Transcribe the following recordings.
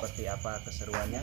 seperti apa keseruannya.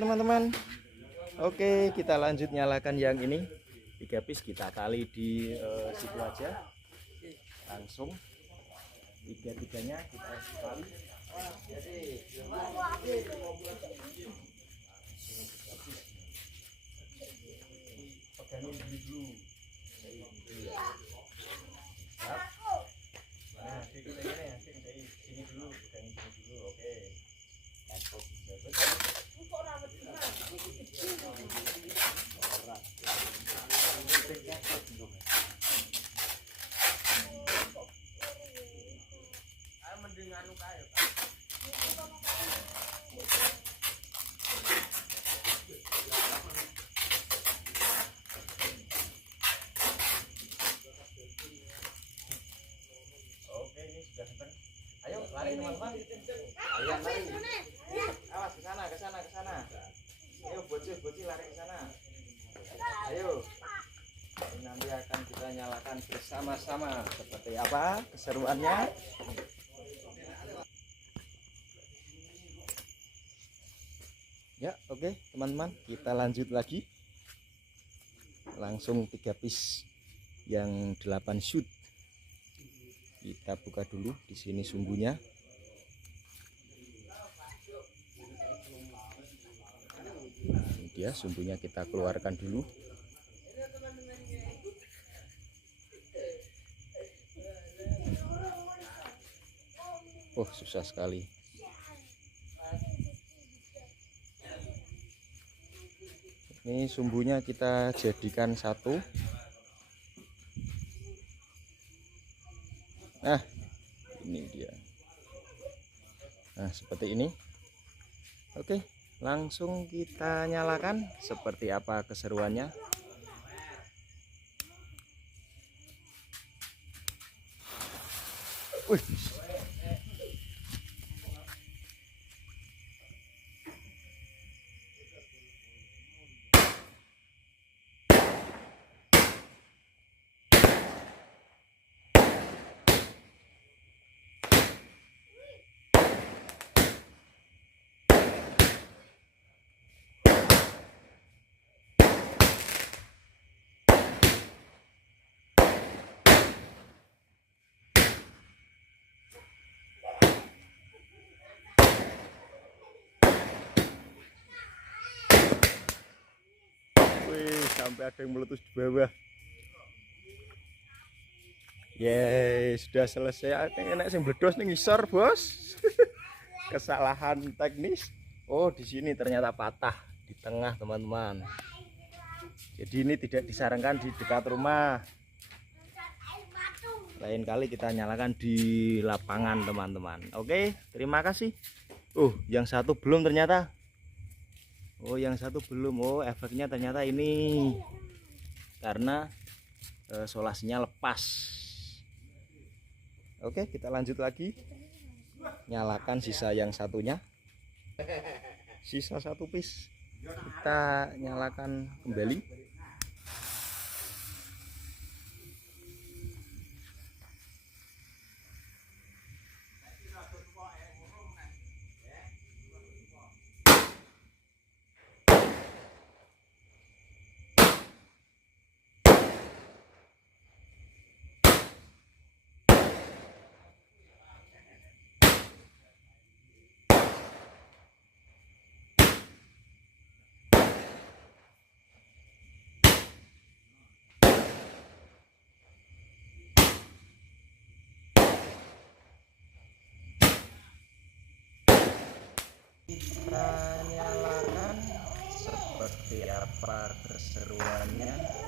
Teman-teman, oke, kita lanjut nyalakan yang ini. 3 piece kita tali di situ aja, langsung tiga-tiganya kita tali. Pegangin dulu. Nah, sini dulu, pegangin sini dulu, oke. Oke, ini sudah setengah. Ayo lari teman-teman. Ayo lari. Awas ke sana, ke sana, ke sana. Ayo bocil lari ke sana. Ayo. Ini nanti akan kita nyalakan bersama-sama. Seperti apa keseruannya? Ya, oke teman-teman, kita lanjut lagi. Langsung 3 piece yang 8 shoot. Kita buka dulu di sini sumbunya. Ini dia sumbunya, kita keluarkan dulu. Oh, susah sekali. Ini sumbunya kita jadikan satu. Nah, ini dia. Nah, seperti ini. Oke, langsung kita nyalakan. Seperti apa keseruannya. Wih. Wih, sampai ada yang meletus di bawah. Yes, sudah selesai. Enak sih bledos nih ngisor, Bos. Kesalahan teknis. Oh, di sini ternyata patah di tengah, teman-teman. Jadi ini tidak disarankan di dekat rumah. Lain kali kita nyalakan di lapangan, teman-teman. Oke, terima kasih. Yang satu belum ternyata. Oh, yang satu belum. Oh, efeknya ternyata ini karena solasinya lepas. Oke, kita lanjut lagi. Nyalakan sisa yang satunya. Sisa 1 piece. Kita nyalakan kembali. Kita nyalakan seperti apa keseruannya.